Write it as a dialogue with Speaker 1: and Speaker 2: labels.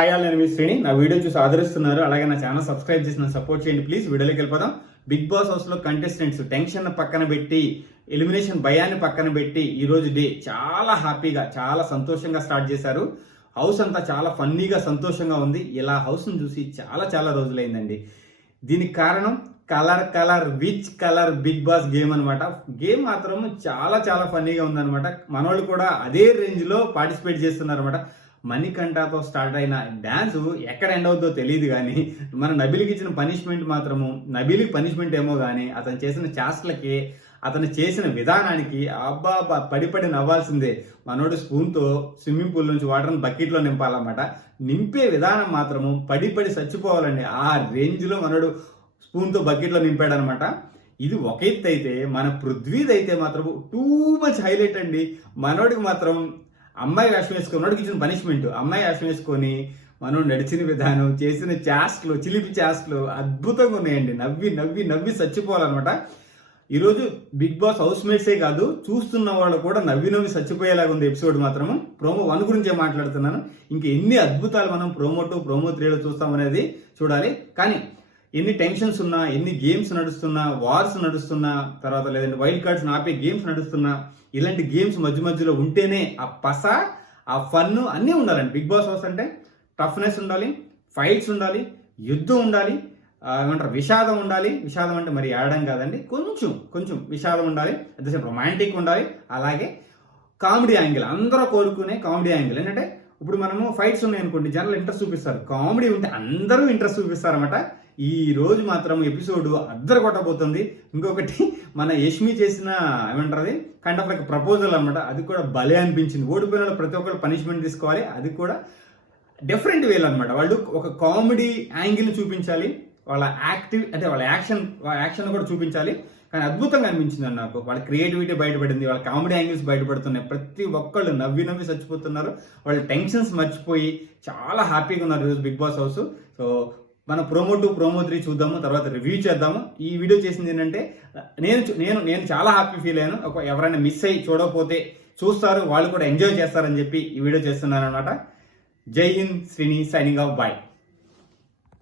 Speaker 1: Hi నేను మీ శ్రేణి నా వీడియో చూసి ఆదరిస్తున్నారు. అలాగే నా ఛానల్ సబ్స్క్రైబ్ చేసిన సపోర్ట్ చేయండి. ప్లీజ్ వీడియోలోకి వెళ్ళిపోదాం. బిగ్ బాస్ హౌస్లో కంటెస్టెంట్స్ టెన్షన్ పక్కన పెట్టి ఎలిమినేషన్ భయాన్ని పక్కన పెట్టి ఈ రోజు డే చాలా హ్యాపీగా చాలా సంతోషంగా స్టార్ట్ చేశారు. హౌస్ అంతా చాలా ఫన్నీగా సంతోషంగా ఉంది. ఇలా హౌస్ను చూసి చాలా చాలా రోజులైందండి. దీనికి కారణం colour colour which colour Bigg Boss game అనమాట గేమ్ మాత్రం చాలా చాలా ఫన్నీగా ఉందన్నమాట. మనోళ్ళు కూడా అదే రేంజ్లో పార్టిసిపేట్ చేస్తున్నారు అనమాట మణికంఠతో స్టార్ట్ అయిన డ్యాన్స్ ఎక్కడ ఎండ్ అవుతుందో తెలియదు కానీ మన నబిలికి ఇచ్చిన పనిష్మెంట్ మాత్రము నబిలికి పనిష్మెంట్ ఏమో కానీ అతను చేసిన చేష్టలకి అతను చేసిన విధానానికి అబ్బా అబ్బా పడి పడి నవ్వాల్సిందే. మనోడు స్పూన్తో స్విమ్మింగ్ పూల్ నుంచి వాటర్ని బకెట్లో నింపాలన్నమాట. నింపే విధానం మాత్రము పడి పడి చచ్చిపోవాలండి. ఆ రేంజ్లో మనోడు స్పూన్తో బకెట్లో నింపాడనమాట ఇది ఒక ఎత్తు అయితే మన పృథ్వీది అయితే మాత్రం టూ మచ్ హైలైట్ అండి. మనోడికి మాత్రం అమ్మాయి వేషం వేసుకున్నాడికి ఇచ్చిన పనిష్మెంట్ అమ్మాయి వేషం వేసుకొని మనం నడిచిన విధానం చేసిన చాస్ట్లు చిలిపి చాస్ట్లు అద్భుతంగా ఉన్నాయండి. నవ్వి నవ్వి నవ్వి చచ్చిపోవాలన్నమాట. ఈరోజు బిగ్ బాస్ హౌస్ మేట్సే కాదు చూస్తున్న వాళ్ళు కూడా నవ్వి నవ్వి చచ్చిపోయేలాగా ఉంది ఎపిసోడ్ మాత్రం ప్రోమో వన్ గురించే మాట్లాడుతున్నాను? ఇంకా ఎన్ని అద్భుతాలు మనం ప్రోమో టూ ప్రోమో త్రీలో చూస్తామనేది చూడాలి. కానీ ఎన్ని టెన్షన్స్ ఉన్నా ఎన్ని గేమ్స్ నడుస్తున్నా వార్స్ నడుస్తున్నా తర్వాత లేదంటే వైల్డ్ కార్డ్స్ ఆపే గేమ్స్ నడుస్తున్నా ఇలాంటి గేమ్స్ మధ్య మధ్యలో ఉంటేనే ఆ పస ఆ ఫన్ అన్నీ ఉండాలండి. బిగ్ బాస్ హౌస్ అంటే టఫ్నెస్ ఉండాలి ఫైట్స్ ఉండాలి యుద్ధం ఉండాలి ఏమంటారు విషాదం ఉండాలి. విషాదం అంటే మరి ఆడడం కాదండి. కొంచెం కొంచెం విషాదం ఉండాలి. ఎంతసేపు రొమాంటిక్ ఉండాలి. అలాగే కామెడీ యాంగిల్ అందరూ కోరుకునే కామెడీ యాంగిల్. ఏంటంటే ఇప్పుడు మనము ఫైట్స్ ఉన్నాయి అనుకోండి జనాలు ఇంట్రెస్ట్ చూపిస్తారు. కామెడీ ఉంటే అందరూ ఇంట్రెస్ట్ చూపిస్తారు అనమాట ఈ రోజు మాత్రం ఎపిసోడ్ అద్దరు కొట్టబోతుంది ఇంకొకటి మన యష్మి చేసిన ఏమంటారు అది కైండ్ ఆఫ్ లైక్ ప్రపోజల్ అనమాట అది కూడా భలే అనిపించింది. ఓడిపోయిన వాళ్ళు ప్రతి ఒక్కరు పనిష్మెంట్ తీసుకోవాలి. అది కూడా డిఫరెంట్ వేలు అనమాట వాళ్ళు ఒక కామెడీ యాంగిల్ చూపించాలి. వాళ్ళ యాక్టివ్ అంటే వాళ్ళ యాక్షన్ వాళ్ళ యాక్షన్ కూడా చూపించాలి. కానీ అద్భుతంగా అనిపించింది నాకు. వాళ్ళ క్రియేటివిటీ బయటపడింది వాళ్ళ కామెడీ యాంగిల్స్ బయటపడుతున్నాయి. ప్రతి ఒక్కళ్ళు నవ్వి నవ్వి చచ్చిపోతున్నారు. వాళ్ళ టెన్షన్స్ మర్చిపోయి చాలా హ్యాపీగా ఉన్నారు ఈరోజు బిగ్ బాస్ హౌస్. సో మన ప్రోమో టూ ప్రోమో త్రీ చూద్దాము తర్వాత రివ్యూ చేద్దాము. ఈ వీడియో చేసింది ఏంటంటే నేను చూ- నేను నేను చాలా హ్యాపీ ఫీల్ అయ్యాను. ఒక ఎవరైనా మిస్ అయ్యి చూడకపోతే చూస్తారు వాళ్ళు కూడా ఎంజాయ్ చేస్తారని చెప్పి ఈ వీడియో చేస్తున్నాను అనమాట Jai Hind Srini signing off bye.